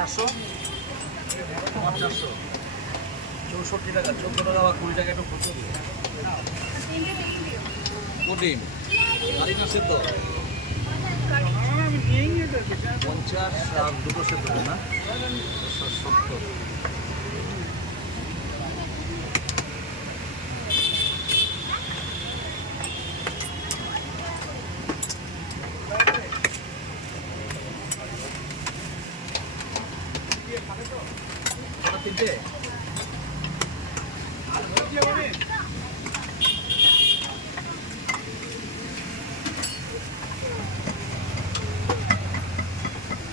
400 400 64 টাকা 14 টাকা বা 20 টাকা একটু খুচরো দিও কঠিন গাড়ি না সেদ্ধ 50 আর দুটো সেদ্ধ না 70 তিনটে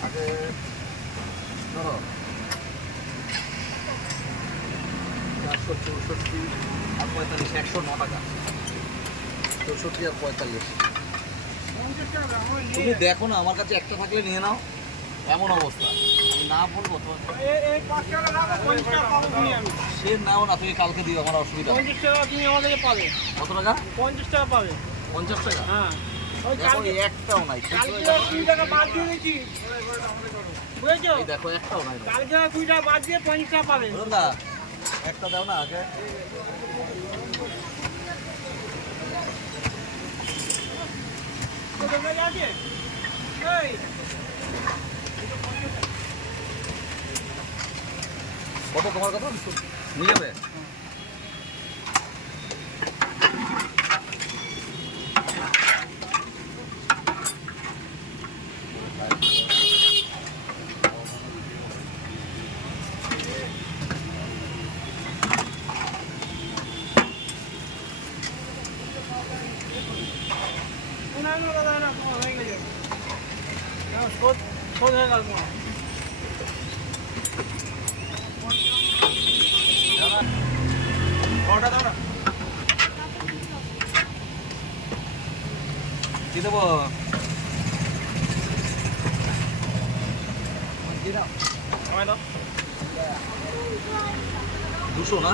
আগে ধরো 464 আর 45 109 টাকা 64 আর 45 তুমি দেখো না আমার কাছে একটা থাকলে নিয়ে নাও এমন অবস্থা আমি না বলবো তোমার সে নাও না তুমি কালকে দিও আমার অসুবিধা 50 টাকা তুমি আমাদের পাবে কত টাকা 50 টাকা পাবে 50 টাকা হ্যাঁ দেখো একটাও নাই কালকে 2 টাকা বাদ দিয়ে দিয়েছি বুঝেছো এই দেখো একটাও নাই কালকে 2 টাকা বাদ দিয়ে 50 টাকা পাবে বলুন না একটা দাও না আগে কত তোমার কথা নিয়ে যাবে কি দেবো দুশো না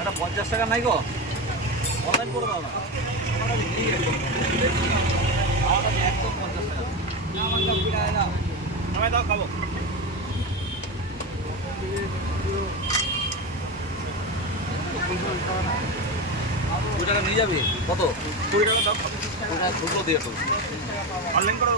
এটা 50 টাকা নাই গো অনলাইন করে দাও না আমার কাছে একদম 50 টাকা আমার কাছে বিড়ায় না আমি দাও খাবো 2 টাকা নিয়ে যাবি কত 20 টাকা দাও 2 টাকা ছোটো দিয়ে তো অনলাইন করো